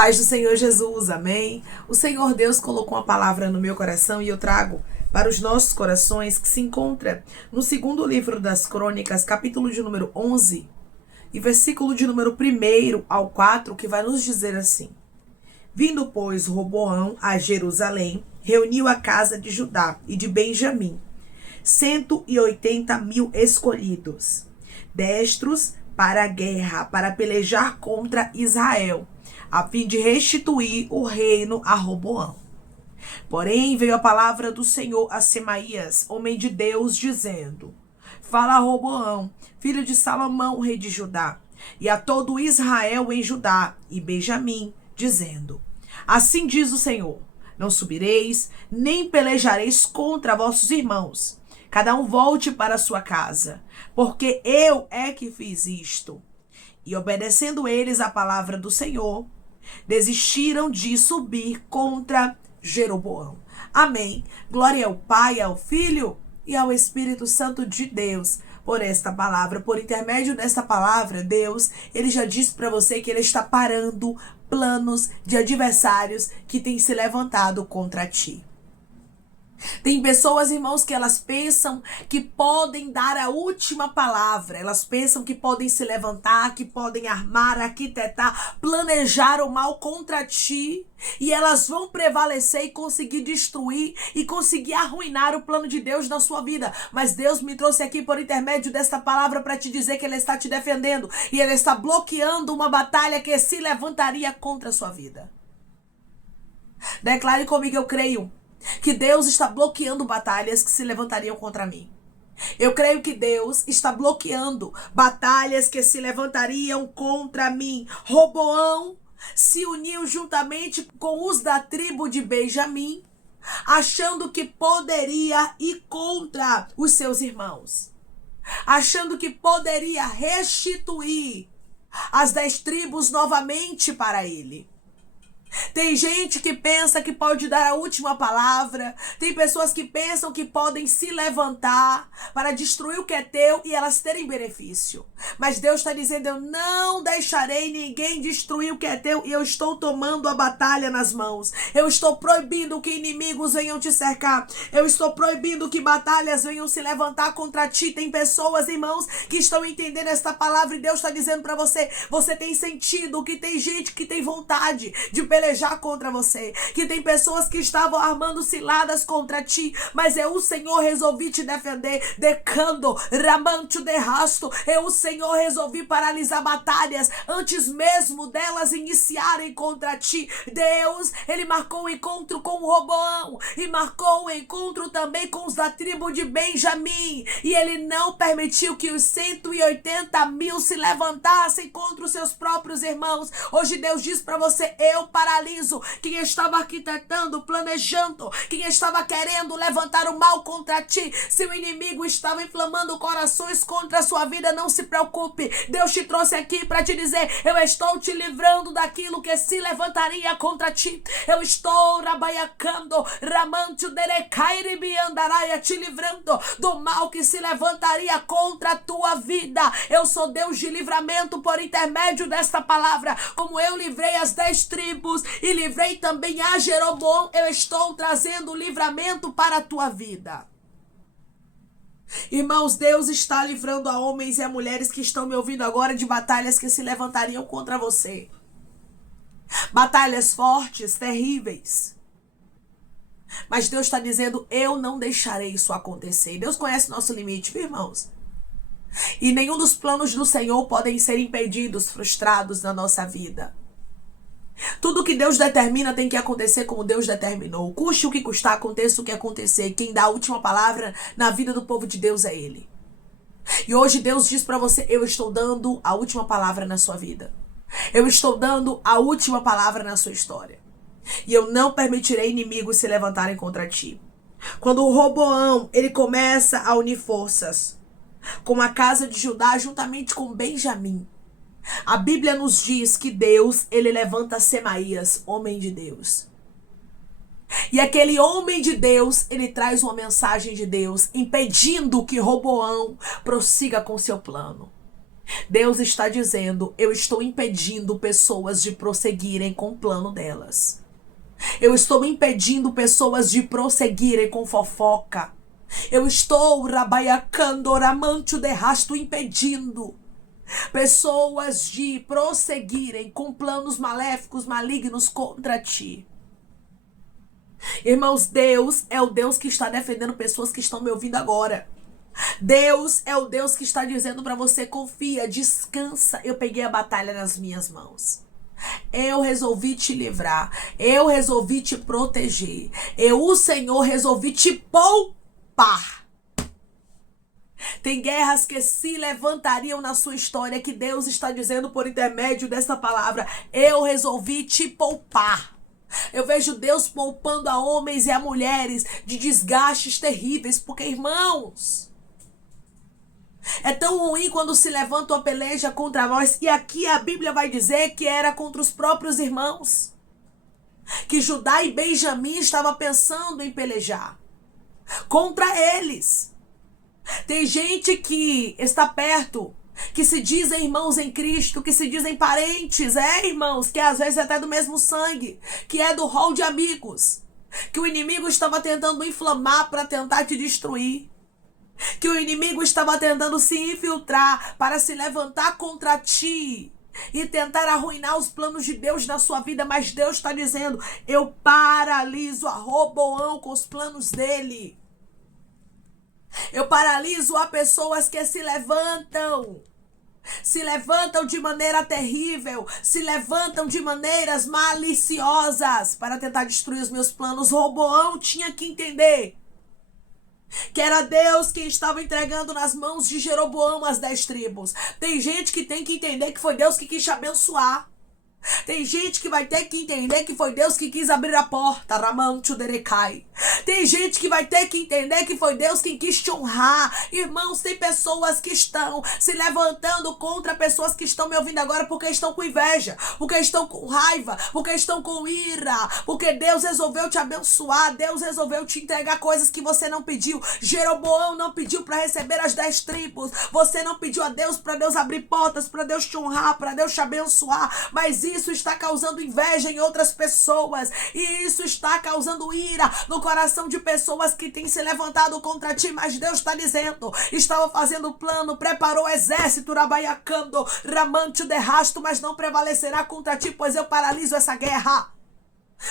Paz do Senhor Jesus, amém? O Senhor Deus colocou uma palavra no meu coração e eu trago para os nossos corações, que se encontra no segundo livro das Crônicas, capítulo de número 11, e versículo de número 1 ao 4, que vai nos dizer assim: Vindo, pois, Roboão a Jerusalém, reuniu a casa de Judá e de Benjamim, 180.000 escolhidos, destros para a guerra, para pelejar contra Israel, a fim de restituir o reino a Roboão. Porém, veio a palavra do Senhor a Semaías, homem de Deus, dizendo: Fala a Roboão, filho de Salomão, rei de Judá, e a todo Israel em Judá e Benjamim, dizendo: Assim diz o Senhor: Não subireis, nem pelejareis contra vossos irmãos. Cada um volte para a sua casa, porque eu é que fiz isto. E obedecendo eles a palavra do Senhor, desistiram de subir contra Jeroboão. Amém. Glória ao Pai, ao Filho e ao Espírito Santo de Deus por esta palavra. Por intermédio desta palavra, Deus, ele já disse para você que ele está parando planos de adversários que têm se levantado contra ti. Tem pessoas, irmãos, que elas pensam que podem dar a última palavra. Elas pensam que podem se levantar, que podem armar, arquitetar, planejar o mal contra ti. E elas vão prevalecer e conseguir destruir e conseguir arruinar o plano de Deus na sua vida. Mas Deus me trouxe aqui por intermédio desta palavra para te dizer que Ele está te defendendo. E Ele está bloqueando uma batalha que se levantaria contra a sua vida. Declare comigo: eu creio que Deus está bloqueando batalhas que se levantariam contra mim. Eu creio que Deus está bloqueando batalhas que se levantariam contra mim. Roboão se uniu juntamente com os da tribo de Benjamim, achando que poderia ir contra os seus irmãos, achando que poderia restituir as 10 tribos novamente para ele. Tem gente que pensa que pode dar a última palavra. Tem pessoas que pensam que podem se levantar para destruir o que é teu e elas terem benefício. Mas Deus está dizendo: eu não deixarei ninguém destruir o que é teu, e eu estou tomando a batalha nas mãos. Eu estou proibindo que inimigos venham te cercar. Eu estou proibindo que batalhas venham se levantar contra ti. Tem pessoas, irmãos, que estão entendendo esta palavra e Deus está dizendo para você: você tem sentido que tem gente que tem vontade de pelejar contra você, que tem pessoas que estavam armando ciladas contra ti, mas eu, o Senhor, resolvi te defender. Decando, ramante de rasto, eu, o Senhor, resolvi paralisar batalhas antes mesmo delas iniciarem contra ti. Deus, ele marcou um encontro com o Roboão e marcou um encontro também com os da tribo de Benjamim, e ele não permitiu que os 180.000 se levantassem contra os seus próprios irmãos. Hoje Deus diz para você: eu paraliso quem estava arquitetando, planejando, quem estava querendo levantar o mal contra ti. Se o inimigo estava inflamando corações contra a sua vida, não se preocupe. Deus te trouxe aqui para te dizer: eu estou te livrando daquilo que se levantaria contra ti. Eu estou rabaiacando, ramante derecairibi andaraia, te livrando do mal que se levantaria contra a tua vida. Eu sou Deus de livramento por intermédio desta palavra. Como eu livrei as 10 tribos e livrei também a Jeroboão, eu estou trazendo livramento para a tua vida. Irmãos, Deus está livrando a homens e a mulheres que estão me ouvindo agora de batalhas que se levantariam contra você. Batalhas fortes, terríveis. Mas Deus está dizendo: eu não deixarei isso acontecer. Deus conhece nosso limite, viu, irmãos? E nenhum dos planos do Senhor podem ser impedidos, frustrados na nossa vida. Tudo que Deus determina tem que acontecer como Deus determinou. Custe o que custar, aconteça o que acontecer. Quem dá a última palavra na vida do povo de Deus é Ele. E hoje Deus diz para você: eu estou dando a última palavra na sua vida. Eu estou dando a última palavra na sua história. E eu não permitirei inimigos se levantarem contra ti. Quando o Roboão, ele começa a unir forças com a casa de Judá juntamente com Benjamim, a Bíblia nos diz que Deus, ele levanta Semaías, homem de Deus. E aquele homem de Deus, ele traz uma mensagem de Deus, impedindo que Roboão prossiga com seu plano. Deus está dizendo: eu estou impedindo pessoas de prosseguirem com o plano delas. Eu estou impedindo pessoas de prosseguirem com fofoca. Eu estou, rabaiacando, oramante de rasto, impedindo pessoas de prosseguirem com planos maléficos, malignos contra ti. Irmãos, Deus é o Deus que está defendendo pessoas que estão me ouvindo agora. Deus é o Deus que está dizendo para você: confia, descansa. Eu peguei a batalha nas minhas mãos. Eu resolvi te livrar. Eu resolvi te proteger. O Senhor, resolvi te poupar. Tem guerras que se levantariam na sua história, que Deus está dizendo por intermédio dessa palavra: eu resolvi te poupar. Eu vejo Deus poupando a homens e a mulheres de desgastes terríveis, porque, irmãos, é tão ruim quando se levanta uma peleja contra nós. E aqui a Bíblia vai dizer que era contra os próprios irmãos, que Judá e Benjamim estavam pensando em pelejar contra eles. Tem gente que está perto, que se dizem irmãos em Cristo, que se dizem parentes, irmãos, que às vezes é até do mesmo sangue, que é do rol de amigos, que o inimigo estava tentando inflamar para tentar te destruir, que o inimigo estava tentando se infiltrar para se levantar contra ti e tentar arruinar os planos de Deus na sua vida. Mas Deus está dizendo: eu paraliso a Roboão com os planos dele. Eu paraliso a pessoas que se levantam de maneira terrível, se levantam de maneiras maliciosas para tentar destruir os meus planos. Roboão tinha que entender que era Deus quem estava entregando nas mãos de Jeroboão as 10 tribos. Tem gente que tem que entender que foi Deus que quis te abençoar. Tem gente que vai ter que entender que foi Deus que quis abrir a porta. Ramancho derecai. Tem gente que vai ter que entender que foi Deus quem quis te honrar. Irmãos, tem pessoas que estão se levantando contra pessoas que estão me ouvindo agora porque estão com inveja, porque estão com raiva, porque estão com ira, porque Deus resolveu te abençoar. Deus resolveu te entregar coisas que você não pediu. Jeroboão não pediu para receber as 10 tribos. Você não pediu a Deus para Deus abrir portas, para Deus te honrar, para Deus te abençoar. Mas isso está causando inveja em outras pessoas, e isso está causando ira no coração de pessoas que têm se levantado contra ti. Mas Deus está dizendo: estava fazendo plano, preparou o exército, rabaiacando, ramante de rasto, mas não prevalecerá contra ti, pois eu paraliso essa guerra.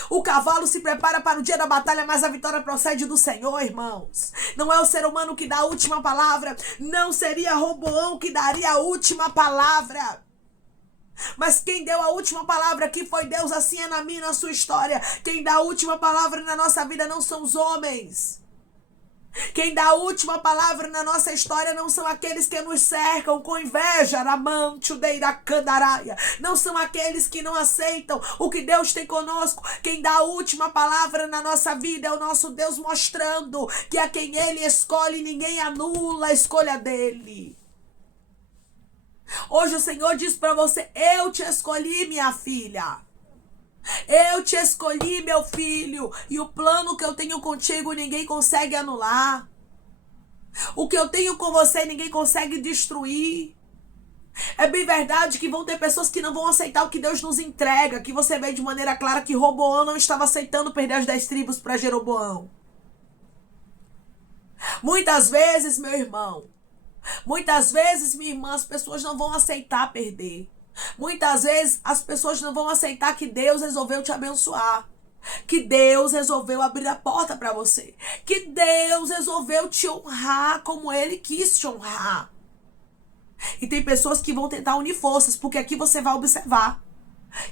O cavalo se prepara para o dia da batalha, mas a vitória procede do Senhor, irmãos. Não é o ser humano que dá a última palavra. Não seria Roboão que daria a última palavra. Mas quem deu a última palavra aqui foi Deus. Assim é na minha e na sua história. Quem dá a última palavra na nossa vida não são os homens. Quem dá a última palavra na nossa história não são aqueles que nos cercam com inveja. Não são aqueles que não aceitam o que Deus tem conosco. Quem dá a última palavra na nossa vida é o nosso Deus, mostrando que a quem Ele escolhe, ninguém anula a escolha dele. Hoje o Senhor diz para você: eu te escolhi, minha filha. Eu te escolhi, meu filho. E o plano que eu tenho contigo ninguém consegue anular. O que eu tenho com você ninguém consegue destruir. É bem verdade que vão ter pessoas que não vão aceitar o que Deus nos entrega. Que você vê de maneira clara que Roboão não estava aceitando perder as 10 tribos para Jeroboão. Muitas vezes, meu irmão, muitas vezes, minha irmã, as pessoas não vão aceitar perder. Muitas vezes as pessoas não vão aceitar que Deus resolveu te abençoar, que Deus resolveu abrir a porta para você, que Deus resolveu te honrar como Ele quis te honrar. E tem pessoas que vão tentar unir forças, porque aqui você vai observar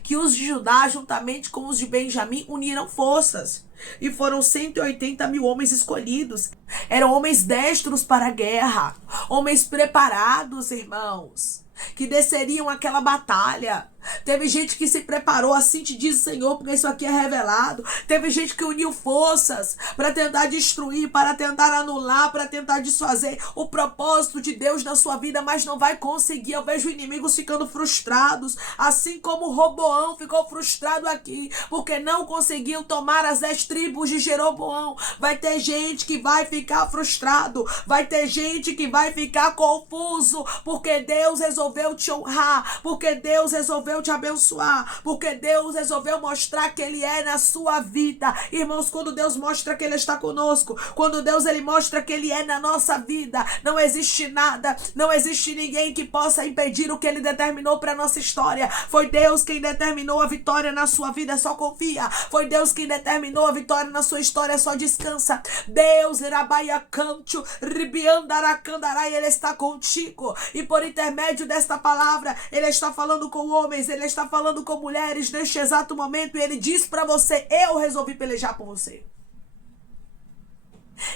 que os de Judá, juntamente com os de Benjamim, uniram forças. E foram 180 mil homens escolhidos. Eram homens destros para a guerra. Homens preparados, irmãos, que desceriam aquela batalha. Teve gente que se preparou, assim te diz o Senhor, porque isso aqui é revelado. Teve gente que uniu forças para tentar destruir, para tentar anular, para tentar desfazer o propósito de Deus na sua vida, mas não vai conseguir. Eu vejo inimigos ficando frustrados, assim como Roboão ficou frustrado aqui, porque não conseguiu tomar as 10 tribos de Jeroboão. Vai ter gente que vai ficar frustrado, vai ter gente que vai ficar confuso, porque Deus resolveu te honrar, porque Deus resolveu te abençoar, porque Deus resolveu mostrar que Ele é na sua vida. Irmãos, quando Deus mostra que Ele está conosco, quando Deus Ele mostra que Ele é na nossa vida, não existe nada, não existe ninguém que possa impedir o que Ele determinou para nossa história. Foi Deus quem determinou a vitória na sua vida, só confia. Foi Deus quem determinou a vitória na sua história, só descansa. Deus, Irabaia Canto, Ribiandaracandarai, Ele está contigo. E por intermédio desta palavra, Ele está falando com homens, Ele está falando com mulheres neste exato momento, e Ele diz para você: eu resolvi pelejar por você.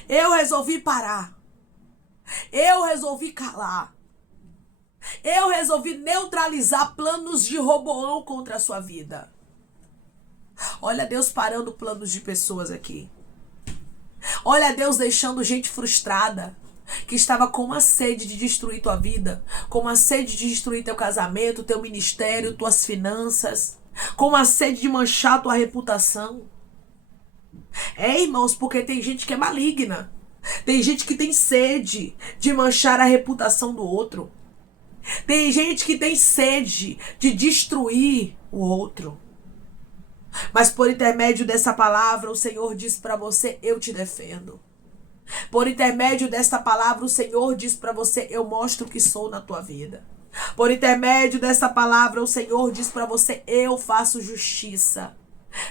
Eu resolvi parar. Eu resolvi calar. Eu resolvi neutralizar planos de Roboão contra a sua vida. Olha Deus parando planos de pessoas aqui. Olha Deus deixando gente frustrada, que estava com uma sede de destruir tua vida, com uma sede de destruir teu casamento, teu ministério, tuas finanças, com uma sede de manchar tua reputação. Irmãos, porque tem gente que é maligna. Tem gente que tem sede de manchar a reputação do outro. Tem gente que tem sede de destruir o outro. Mas por intermédio dessa palavra, o Senhor diz para você: eu te defendo. Por intermédio desta palavra, o Senhor diz para você: eu mostro que sou na tua vida. Por intermédio desta palavra, o Senhor diz para você: eu faço justiça.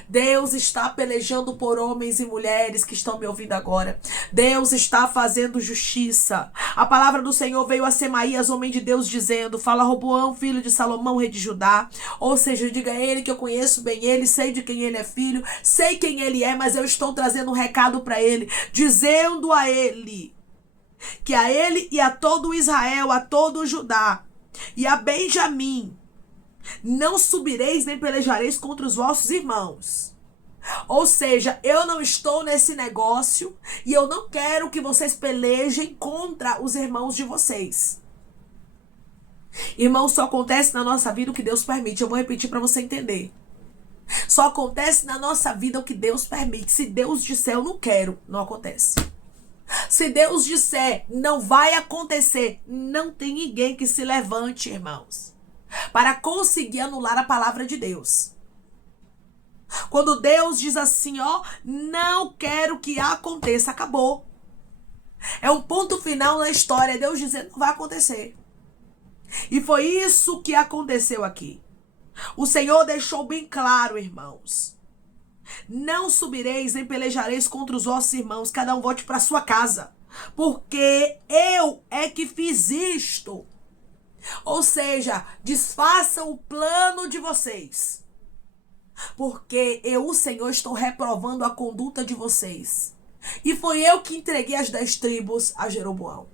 Deus está pelejando por homens e mulheres que estão me ouvindo agora. Deus está fazendo justiça. A palavra do Senhor veio a Semaías, homem de Deus, dizendo: fala Roboão, filho de Salomão, rei de Judá. Ou seja, diga a ele que eu conheço bem ele, sei de quem ele é filho, sei quem ele é, mas eu estou trazendo um recado para ele, dizendo a ele que a ele e a todo Israel, a todo Judá e a Benjamim, não subireis nem pelejareis contra os vossos irmãos. Ou seja, eu não estou nesse negócio e eu não quero que vocês pelejem contra os irmãos de vocês. Irmãos, só acontece na nossa vida o que Deus permite. Eu vou repetir para você entender. Só acontece na nossa vida o que Deus permite. Se Deus disser eu não quero, não acontece. Se Deus disser não vai acontecer, não tem ninguém que se levante, irmãos, para conseguir anular a palavra de Deus. Quando Deus diz assim, ó, não quero que aconteça, acabou. É um ponto final na história, Deus dizendo, não vai acontecer. E foi isso que aconteceu aqui. O Senhor deixou bem claro, irmãos: não subireis nem pelejareis contra os vossos irmãos, cada um volte para sua casa, porque eu é que fiz isto. Ou seja, desfaçam o plano de vocês, porque eu, o Senhor, estou reprovando a conduta de vocês. E foi eu que entreguei as 10 tribos a Jeroboão.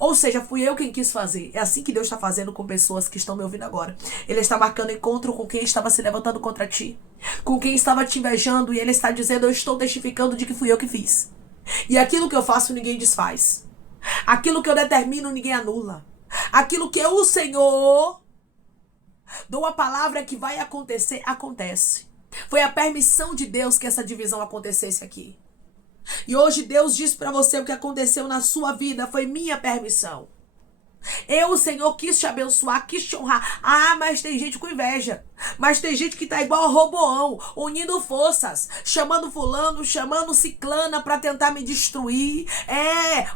Ou seja, fui eu quem quis fazer. É assim que Deus está fazendo com pessoas que estão me ouvindo agora. Ele está marcando encontro com quem estava se levantando contra ti, com quem estava te invejando, e Ele está dizendo: eu estou testificando de que fui eu que fiz. E aquilo que eu faço ninguém desfaz. Aquilo que eu determino ninguém anula. Aquilo que eu, o Senhor, dou a palavra que vai acontecer, acontece. Foi a permissão de Deus que essa divisão acontecesse aqui. E hoje Deus diz para você: o que aconteceu na sua vida foi minha permissão. Eu, o Senhor, quis te abençoar, quis te honrar. Ah, mas tem gente com inveja. Mas tem gente que tá igual a Roboão, unindo forças, chamando fulano, chamando ciclana para tentar me destruir.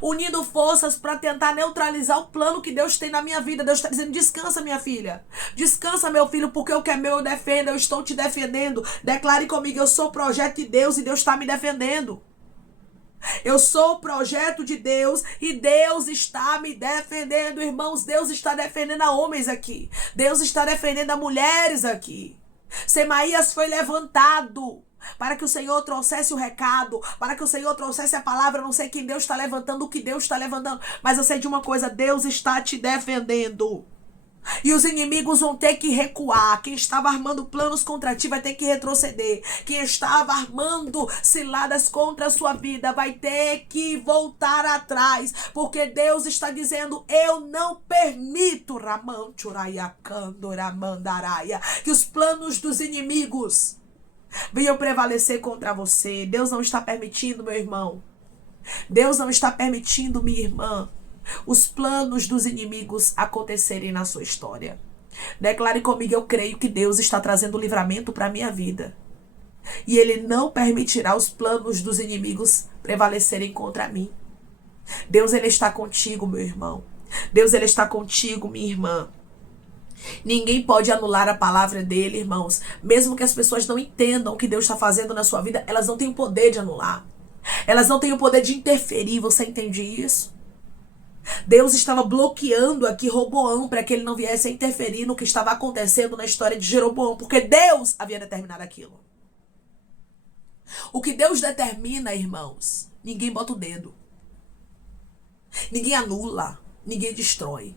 Unindo forças para tentar neutralizar o plano que Deus tem na minha vida. Deus está dizendo: descansa, minha filha. Descansa, meu filho, porque o que é meu eu defendo. Eu estou te defendendo. Declare comigo: eu sou o projeto de Deus e Deus está me defendendo. Eu sou o projeto de Deus e Deus está me defendendo, irmãos. Deus está defendendo a homens aqui. Deus está defendendo a mulheres aqui. Semaías foi levantado para que o Senhor trouxesse o recado, para que o Senhor trouxesse a palavra. Eu não sei quem Deus está levantando, o que Deus está levantando, mas eu sei de uma coisa: Deus está te defendendo. E os inimigos vão ter que recuar. Quem estava armando planos contra ti vai ter que retroceder. Quem estava armando ciladas contra a sua vida vai ter que voltar atrás. Porque Deus está dizendo: eu não permito que os planos dos inimigos venham prevalecer contra você. Deus não está permitindo, meu irmão. Deus não está permitindo, minha irmã, os planos dos inimigos acontecerem na sua história. Declare comigo: eu creio que Deus está trazendo livramento para a minha vida. E Ele não permitirá os planos dos inimigos prevalecerem contra mim. Deus, Ele está contigo, meu irmão. Deus, Ele está contigo, minha irmã. Ninguém pode anular a palavra dele, irmãos. Mesmo que as pessoas não entendam o que Deus está fazendo na sua vida, elas não têm o poder de anular. Elas não têm o poder de interferir. Você entende isso? Deus estava bloqueando aqui Roboão para que ele não viesse a interferir no que estava acontecendo na história de Jeroboão, porque Deus havia determinado aquilo. O que Deus determina, irmãos, ninguém bota o dedo. Ninguém anula, ninguém destrói.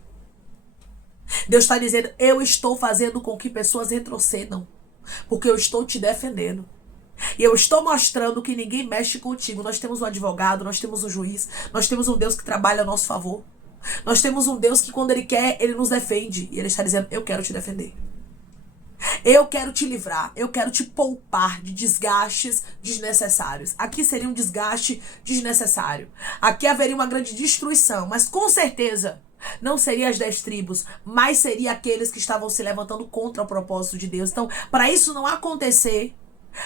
Deus está dizendo: eu estou fazendo com que pessoas retrocedam, porque eu estou te defendendo. E eu estou mostrando que ninguém mexe contigo. Nós temos um advogado, nós temos um juiz, nós temos um Deus que trabalha a nosso favor. Nós temos um Deus que, quando Ele quer, Ele nos defende. E Ele está dizendo: eu quero te defender. Eu quero te livrar. Eu quero te poupar de desgastes desnecessários. Aqui seria um desgaste desnecessário. Aqui haveria uma grande destruição. Mas com certeza não seria as 10 tribos, mas seria aqueles que estavam se levantando contra o propósito de Deus. Então, para isso não acontecer,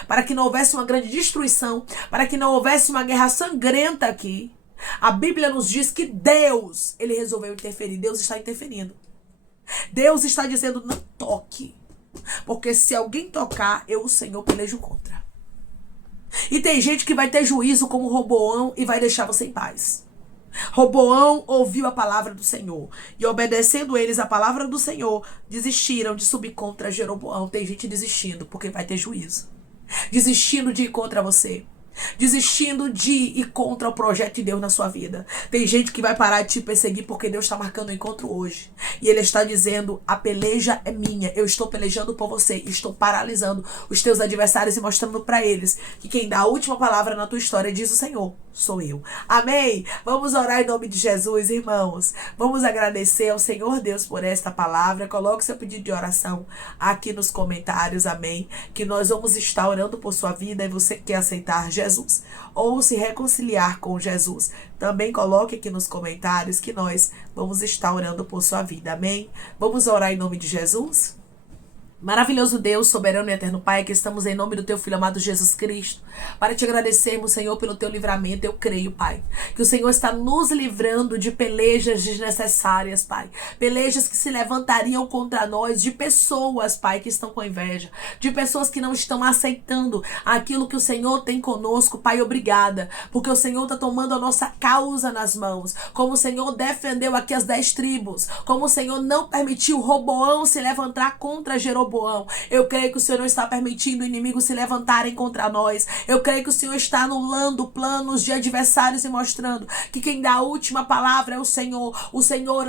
para que não houvesse uma grande destruição, para que não houvesse uma guerra sangrenta aqui, a Bíblia nos diz que Deus, Ele resolveu interferir. Deus está interferindo. Deus está dizendo: não toque, porque se alguém tocar, eu, o Senhor, pelejo contra. E tem gente que vai ter juízo como Roboão e vai deixar você em paz. Roboão ouviu a palavra do Senhor e, obedecendo eles a palavra do Senhor, desistiram de subir contra Jeroboão. Tem gente desistindo porque vai ter juízo, desistindo de ir contra você, desistindo de ir contra o projeto de Deus na sua vida. Tem gente que vai parar de te perseguir porque Deus está marcando um encontro hoje. E Ele está dizendo: a peleja é minha. Eu estou pelejando por você. Estou paralisando os teus adversários e mostrando para eles que quem dá a última palavra na tua história, diz o Senhor, sou eu. Amém? Vamos orar em nome de Jesus, irmãos. Vamos agradecer ao Senhor Deus por esta palavra. Coloque seu pedido de oração aqui nos comentários. Amém? Que nós vamos estar orando por sua vida e você quer aceitar Jesus ou se reconciliar com Jesus, também coloque aqui nos comentários que nós vamos estar orando por sua vida. Amém? Vamos orar em nome de Jesus? Maravilhoso Deus, soberano e eterno Pai, que estamos em nome do Teu Filho amado Jesus Cristo, para Te agradecermos, Senhor, pelo Teu livramento. Eu creio, Pai, que o Senhor está nos livrando de pelejas desnecessárias, Pai. Pelejas que se levantariam contra nós, de pessoas, Pai, que estão com inveja, de pessoas que não estão aceitando aquilo que o Senhor tem conosco. Pai, obrigada, porque o Senhor está tomando a nossa causa nas mãos, como o Senhor defendeu aqui as 10 tribos, como o Senhor não permitiu Roboão se levantar contra Jeroboão. Eu creio que o Senhor não está permitindo inimigos se levantarem contra nós. Eu creio que o Senhor está anulando planos de adversários e mostrando que quem dá a última palavra é o Senhor. O Senhor,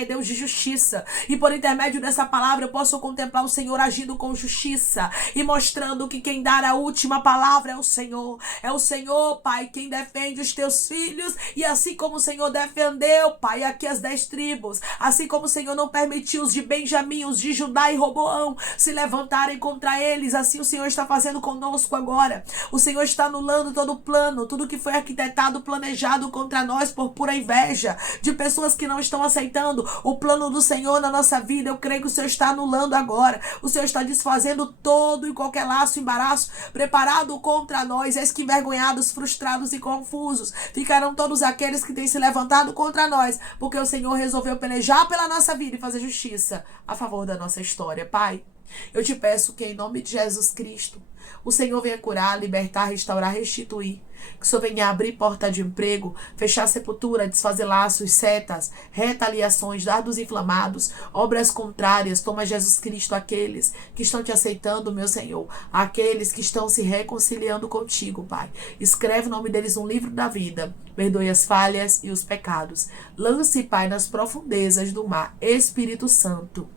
é Deus de justiça. E por intermédio dessa palavra eu posso contemplar o Senhor agindo com justiça e mostrando que quem dá a última palavra é o Senhor. É o Senhor, Pai, quem defende os teus filhos. E assim como o Senhor defendeu, Pai, aqui as 10 tribos, assim como o Senhor não permitiu os de Benjamim, os de Judá e Roboão se levantarem contra eles, assim o Senhor está fazendo conosco agora. O Senhor está anulando todo o plano, tudo que foi arquitetado, planejado contra nós por pura inveja, de pessoas que não estão aceitando o plano do Senhor na nossa vida. Eu creio que o Senhor está anulando agora. O Senhor está desfazendo todo e qualquer laço, embaraço preparado contra nós. Eis que envergonhados, frustrados e confusos ficarão todos aqueles que têm se levantado contra nós, porque o Senhor resolveu pelejar pela nossa vida e fazer justiça a favor da nossa história. Pai, Eu te peço que, em nome de Jesus Cristo, o Senhor venha curar, libertar, restaurar, restituir. Que o Senhor venha abrir porta de emprego, fechar sepultura, desfazer laços, setas, retaliações, dardos inflamados, obras contrárias. Toma, Jesus Cristo, aqueles que estão te aceitando, meu Senhor, aqueles que estão se reconciliando contigo, Pai. Escreve o nome deles no livro da vida. Perdoe as falhas e os pecados. Lance, Pai, nas profundezas do mar. Espírito Santo,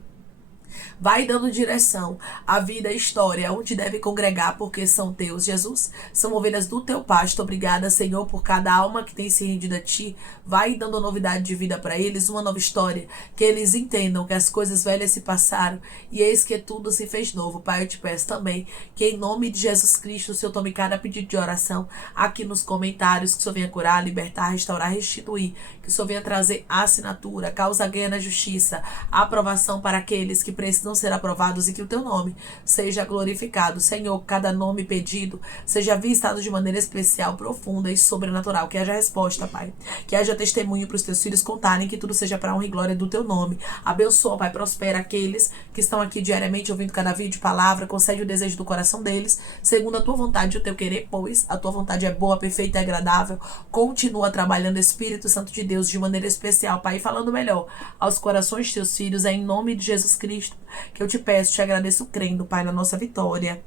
vai dando direção à vida e história, onde deve congregar, porque são teus, Jesus. São ovelhas do teu pasto. Obrigada, Senhor, por cada alma que tem se rendido a ti. Vai dando novidade de vida para eles, uma nova história. Que eles entendam que as coisas velhas se passaram e eis que tudo se fez novo. Pai, eu te peço também que, em nome de Jesus Cristo, o Senhor tome cada pedido de oração aqui nos comentários. Que o Senhor venha curar, libertar, restaurar, restituir. Que o Senhor venha trazer assinatura, causa ganha na justiça, aprovação para aqueles que precisam ser aprovados e que o teu nome seja glorificado. Senhor, cada nome pedido seja visitado de maneira especial, profunda e sobrenatural. Que haja resposta, Pai. Que haja testemunho para os teus filhos contarem, que tudo seja para a honra e glória do teu nome. Abençoa, Pai, prospera aqueles que estão aqui diariamente ouvindo cada vídeo, palavra, concede o desejo do coração deles, segundo a tua vontade e o teu querer, pois a tua vontade é boa, perfeita e agradável. Continua trabalhando, Espírito Santo de Deus, de maneira especial, Pai, falando melhor aos corações de teus filhos, é em nome de Jesus Cristo que eu te peço, te agradeço crendo, Pai, na nossa vitória.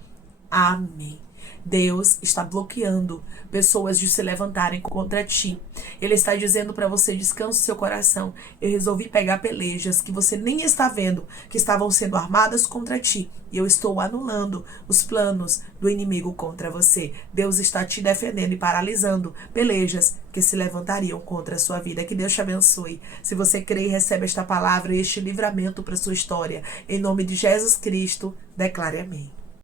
Amém. Deus está bloqueando pessoas de se levantarem contra ti. Ele está dizendo para você: descanse seu coração. Eu resolvi pegar pelejas que você nem está vendo, que estavam sendo armadas contra ti. E eu estou anulando os planos do inimigo contra você. Deus está te defendendo e paralisando pelejas que se levantariam contra a sua vida. Que Deus te abençoe. Se você crê e recebe esta palavra e este livramento para a sua história, em nome de Jesus Cristo, declare amém.